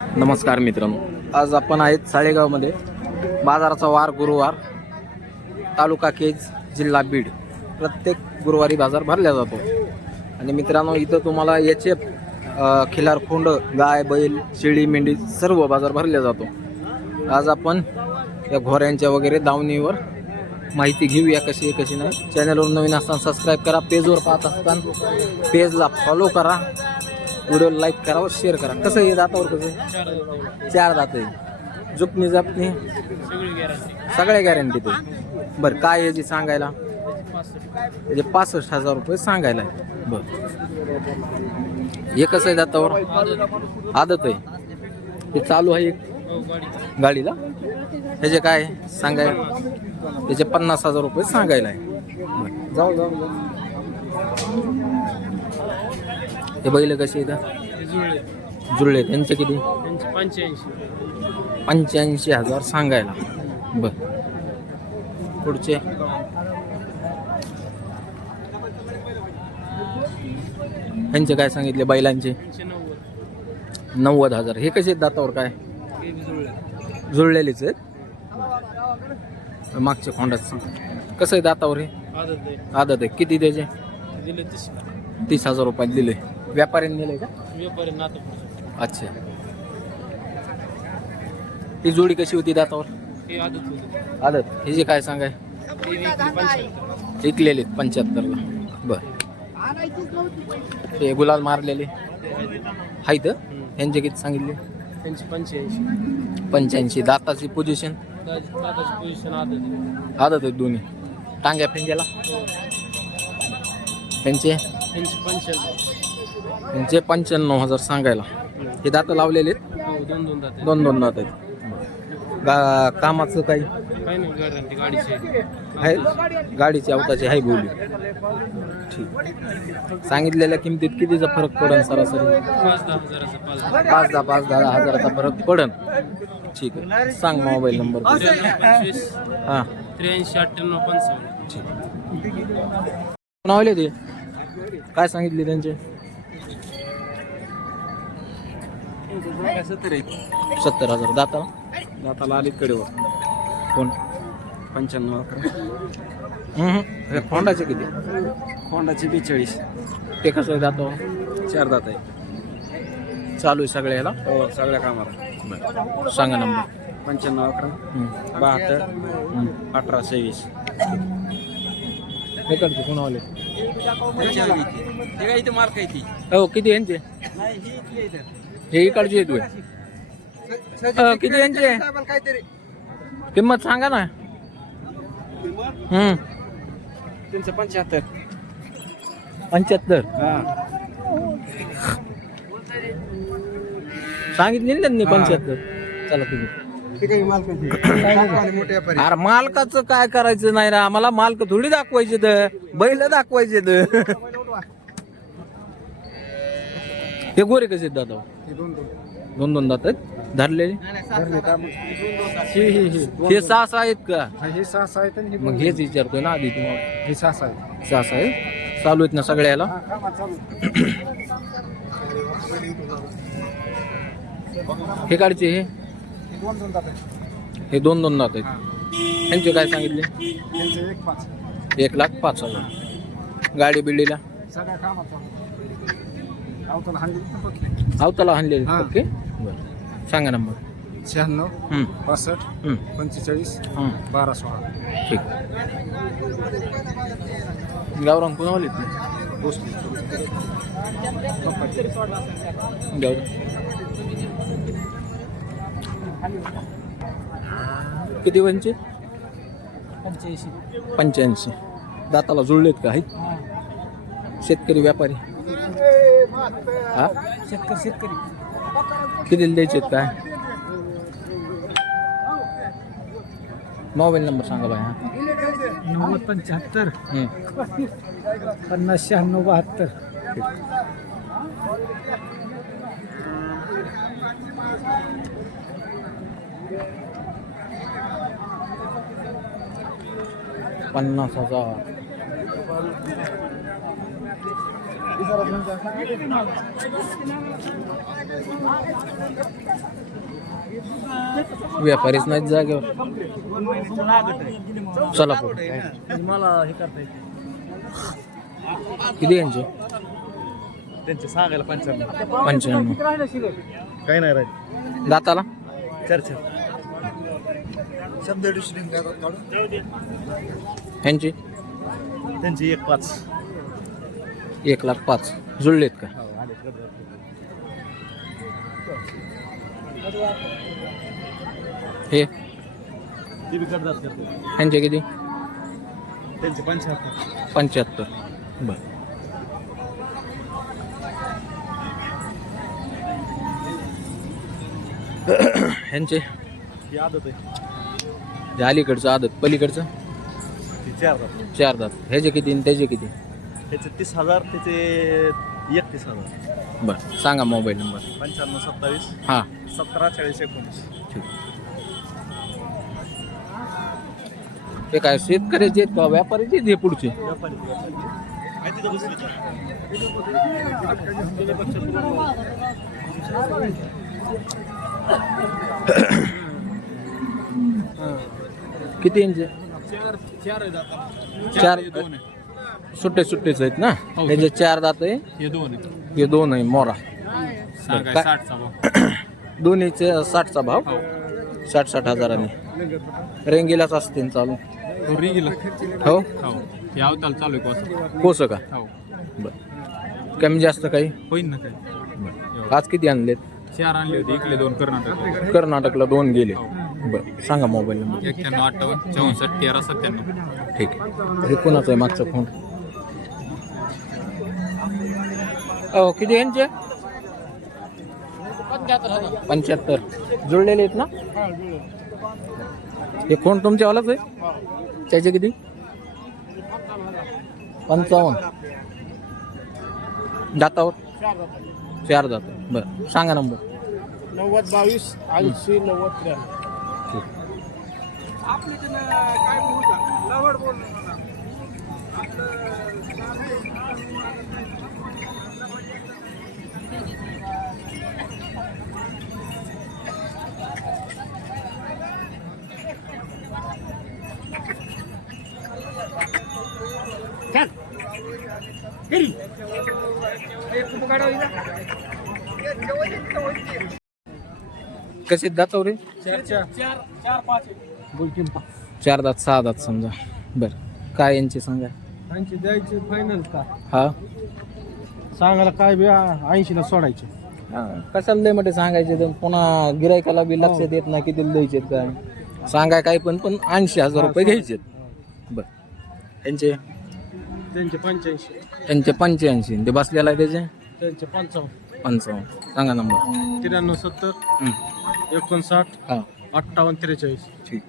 नमस्कार मित्रांनो. आज आपण आहेत साळेगावमध्ये. बाजाराचा वार गुरुवार. तालुका केज जिल्हा बीड. प्रत्येक गुरुवारी बाजार भरला जातो. आणि मित्रांनो इथं तुम्हाला याचे खिलार खोंड गाय बैल शेळी मेंढी सर्व बाजार भरला जातो. आज आपण या घोऱ्यांच्या वगैरे दावणीवर माहिती घेऊया कशी आहे कशी नाही. चॅनलवर नवीन असताना सबस्क्राईब करा. पेजवर पाहत असताना पेजला फॉलो करा. व्हिडिओ लाईक करा व शेअर करा. कसं आहे दातावर कसं आहे? चार दात आहे. जुपणी जपणी सगळ्या गॅरंटी ते. बरं काय आहे जे सांगायला? म्हणजे पासष्ट हजार रुपये सांगायला आहे. बरं. हे कसं आहे दातावर? आदत आहे. हे चालू आहे एक. गाडीला? त्याचे काय सांगाय? सांगायला त्याचे पन्नास हजार रुपये सांगायला आहे. जाऊ जाऊ. हे बैल कसे आहेत? जुळले. त्यांचे किती? पंच्याऐंशी. पंच्याऐंशी हजार सांगायला. बर. पुढचे? त्यांचे काय सांगितले बैलांचे? नव्वद. हजार. हे कसे आहेत दातावर काय? ते जुळलेलेच आहेत? मागच्या खोंडात कसं आहे दातावर हे? आदत आहे. किती त्याचे? तीस हजार रुपयात दिले. व्यापाऱ्यांनी दिले का? व्यापारी नातं अच्छा. ही जोडी कशी होती दातावर? हे आदत होते. आदत. हे जे काय सांगाय? विकली पंच्याहत्तर विकलेले पंच्याहत्तरला. बर. ते गुलाल मारलेले. आहेत यांचे किती सांगितले? त्यांचे पंच्याऐंशी. पंच्याऐंशी. दाताची पोझिशन दादा- दादाची पोझिशन आदत आहे. आदत आहेत दोन्ही. टांग्या फिंग्याला? त्यांचे? त्यांचे पंच्याण्णव त्यांचे पंच्याण्णव हजार सांगायला. हे दात लावलेले आहेत. हो दोन दोन दात दोन दोन दात आहेत. गा कामाचं काही? नाही गाडीची आहे. आहे? गाडीची अवताची आहे बोली. ठीक. सांगितलेल्या किमतीत कितीचा फरक पडेल सरासरी? पाच दहा हजाराचा पाच दहा. पाच दहा पाच दहा हजाराचा फरक पडेल ठीक आहे. सांग मोबाईल नंबर. त्र्याण्णव पंचवीस हां. त्र्याऐंशी अठ्ठ्याण्णव पंचावन्न. ठीक. नावले ते. काय सांगितले त्यांचे? सत्तर हजार. दाताला? दाताला अलीकडे वर कोण? पंच्याण्णव अकरा. खोंडाचे किती? होंडाचे बेचाळीस. ते कसं आहे दातो चार दात आहे. चालू आहे सगळ्याला हो सगळ्या कामाला. सांगा नंबर. पंच्याण्णव अकरा. बहात्तर. अठरा सव्वीस. हे करते कोण आले हे काय इथे मार्क आहे ती? हो किती यांचे हे इकडचे येतोय अ, किती यांचे? किंमत सांगा ना. हम्म. पंच्याहत्तर. पंच्याहत्तर. हा. सांगितले ना त्यांनी पंच्याहत्तर. चला तुम्ही. अरे मालकाचं काय करायचं नाही ना आम्हाला मालक थोडी दाखवायचे तर. बैल दाखवायचे तर. हे गोरे कसे आहेत दादा? दोन दोन. दात आहेत धरलेले? हे सहा सहा आहेत का? हे सहा सहा आहेत आणि मग हेच विचारतोय ना आधी तुम्हाला. हे सहा सहा आहेत. सहा सहा आहेत? चालू आहेत ना सगळ्याला? हा कामात चालू हे काढचे हे? हे दोन दोन दात आहेत. हे दोन दोन दात आहेत. त्यांचे काय सांगितले? त्यांचं एक पाच. एक लाख पाच हजार. गाडी बिल्डीला सगळ्या कामात चालू अवताला पकडले अवताला आणलेले हा. ओके बरं. सांगा नंबर शहाण्णव पासष्ट पंचेचाळीस. बारा सोळा. ठीक. गावरान कोण आले भोसले. गाव किती वंचे? पंच्याऐंशी. पंच्याऐंशी. दाताला जुळलेत का आहेत शेतकरी व्यापारी. हा? शेतकरी शेतकरी किती द्यायचे आहेत काय मोबाईल नंबर सांगा बाय हा। नव्वद पंच्याहत्तर हम्म. पन्नास शहाण्णव बहात्तर। पन्नास हज़ार व्यापारीच नाहीत जागेवर. चला पुढे. मला हे करता येते किती यांचे? त्यांचे सांगायला पंचावन्न पंच्याण्णव. काही नाही राहील. दाताला? चर्चा. शब्द यांची? त्यांची एक पाच. एक लाख पाच. जुळलेत का? हे ती बी करतात करते. यांचे किती? त्यांचे पंच्याहत्तर. पंच्याहत्तर. बर. ह्यांचे? ही आदत आहे. हे अलीकडचं आदत. पलीकडचं? चार जात चार दात. ह्याचे किती त्याचे किती? त्याचे तीस हजार त्याचे एकतीस हजार. बर सांगा मोबाईल नंबर. पंच्याण्णव सत्तावीस हां. सतरा चाळीस एकोणीस. ठीक. ते काय शेतकऱ्याचे आहेत का व्यापाऱ्याचे आहेत हे पुढचे? व्यापारी आहे तिथं बसली किती इंच? चार सुट्टे सुट्टेच आहेत ना? त्याचे चार दात आहे हे दोन हे दोन आहे मोरा. सांगाय? साठचा भाव? दोन्हीचे साठचा भाव? साठ साठ हजाराने. रेंगीलाच असते चालू. तो रिगीला. हो? हो. हे अवताल चालू आहे कोस. कोस का? हो. बर. कमी जास्त काही? होईन ना काय बरं. आज किती आणलेत? चार आणले होते इकडे दोन कर्नाटक कर्नाटकला दोन गेले. बरं सांगा मोबाईल नंबर. एक्क्याण्णव अठ्ठावन्न चौसष्ट तेरा सत्त्याण्णव. ठीक आहे. हे कोणाचं आहे मागचा फोन? हो किती यांचे? पंच्याहत्तर. जुळलेले आहेत ना? हे कोण तुमच्यावालाच आहे? त्याचे किती? पंचावन्न. दातावर? चार दात. बरं. सांगा नंबर. नव्वद बावीस ऐंशी नव्वद त्र्याण्णव. कसे दातावर आहे चार दात सहा दात समजा. बर. काय यांचे सांगा? त्यांची द्यायची फायनल का? हा. सांगायला काय बी ऐंशीला सोडायचे. हा, कशाला लय मोठे सांगायचे? तर पुन्हा गिरायकाला बी लक्षात येत नाही किती द्यायचे काय? सांगाय काय पण पण ऐंशी हजार रुपये घ्यायचे बर. यांचे? त्यांचे पंच्याऐंशी. यांचे पंच्याऐंशी ते बसलेला आहे त्याचे? त्यांचे पंचावन्न. पंचावन्न. सांगा नंबर. त्र्याण्णव सत्तर हं. एकोणसाठ हा. अठ्ठावन्न त्रेचाळीस. ठीक.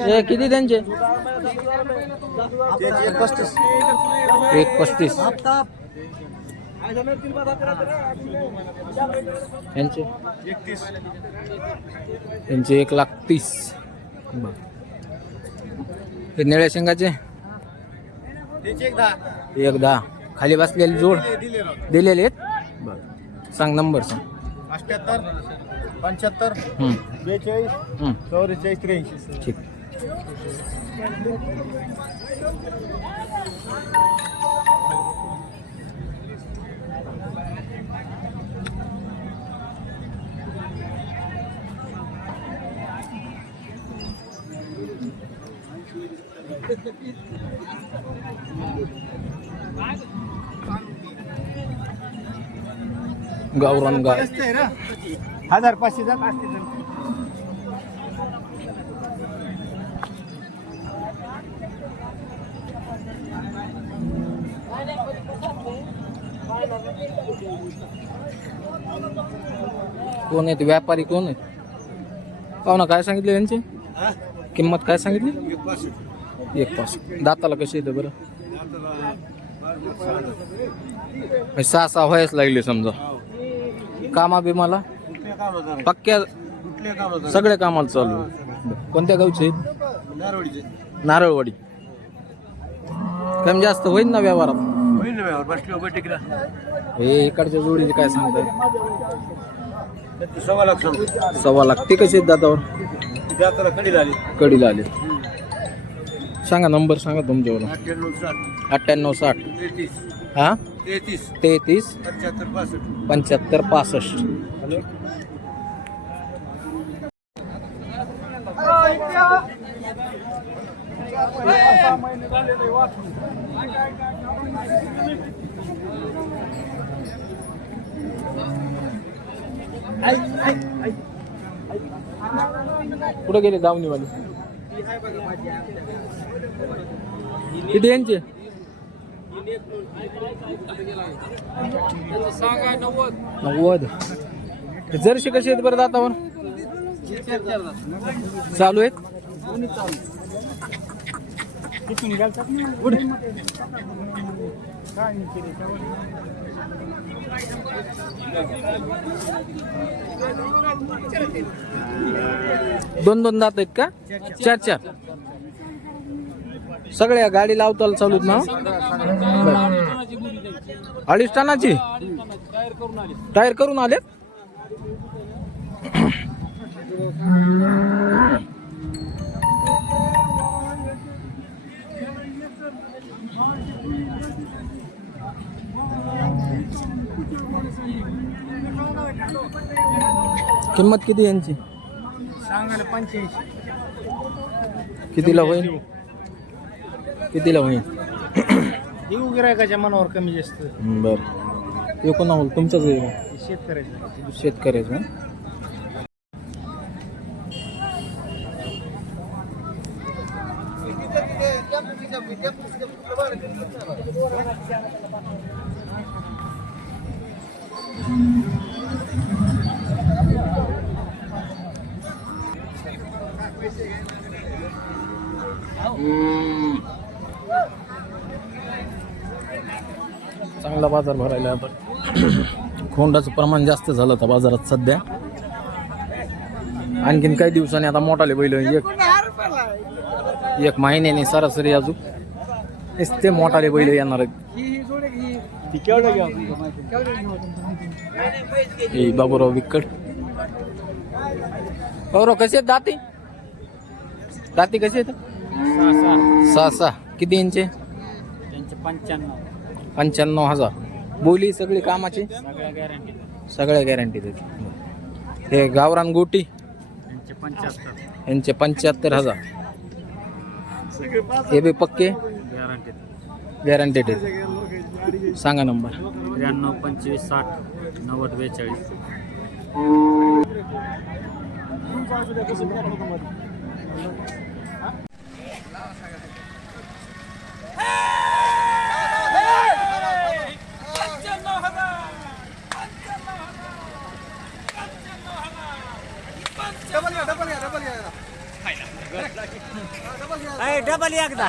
हे किती त्यांचे? एक पस्तीस. एक पस्तीस. यांचे? एकतीस. त्यांचे एक लाख तीस. हे निळ्या शेंगाचे? एक दहा. खाली बसलेले जोड. दिले दिलेले आहेत? सांग नंबर सांग. अठ्याहत्तर पंच्याहत्तर हं, बेचाळीस हं, चौवेचाळीस त्र्याऐंशी. ठीक. गावरान गाय. हजार पाचशे जात. कोण आहेत व्यापारी कोण आहेत पाहुणा काय सांगितले यांची? किंमत काय सांगितली? एक पास दाताला कशी येते बरं? सहा सहा व्हायच लागले समजा. कामा बिमाला? पक्क्या कुठल्या कामाचा सगळ्या कामाला चालू. आहे. कोणत्या गावचे? आहेत नारवडीचे नारळवाडी. कमी जास्त होईल ना व्यवहारात होईल ना व्यवहार. बसली हे इकडच्या जोडीचे काय सांगताय? त्याची सव्वा लाख सांगतो. सव्वा लाख. ते कसे आहेत दादावर? जाताना कडी आली. कडीला आले. सांगा नंबर सांगा तुमच्यावर. अठ्ठ्याण्णव साठ. अठ्ठ्याण्णव साठ. तेहतीस. हा? तेहतीस. तेहतीस? पंच्याहत्तर पासष्ट. पंच्याहत्तर पासष्ट. कुठे गेले दावणीवाले? किती यांचे. नव्वद. जर्शी कशी आहेत बरं दातावर चालू आहेत? दोन दोन दात आहेत का? चार चार. सगळ्या गाडी लावताल चालू आहेत ना. अडीच टनाची? टायर करून आलेत? किंमत किती यांची? सांगायला पंच्याऐंशी. कितीला होईल? कितीला होईल? येऊ गिरायकाच्या मनावर कमी जास्त. बर. हे कोणा होईल तुमचंच आहे का? शेतकऱ्याचे. शेतकऱ्याचं चांगला बाजार भरायला आता. खोंडाचं प्रमाण जास्त झालं होतं बाजारात सध्या. आणखीन काही दिवसांनी आता मोठाले बैल एक एक महिन्याने सरासरी अजून ते मोठाले बैल येणार आहेत. हे बाबूराव विकट. बाबूराव कसे आहेत दाती? दाती कसे आहेत? सहा सहा. किती इंचे पंच्याण्णव. पंच्याण्णव हजार. बोली सगळी कामाची? सगळ्या गॅरंटी देते. हे गावरान गोटी? यांचे पंच्याहत्तर. हजार. हे बी पक्के? गॅरंटी गॅरंटेड आहेत सांगा नंबर. त्र्याण्णव पंचवीस साठ नव्वद बेचाळीस. डबल एकदा.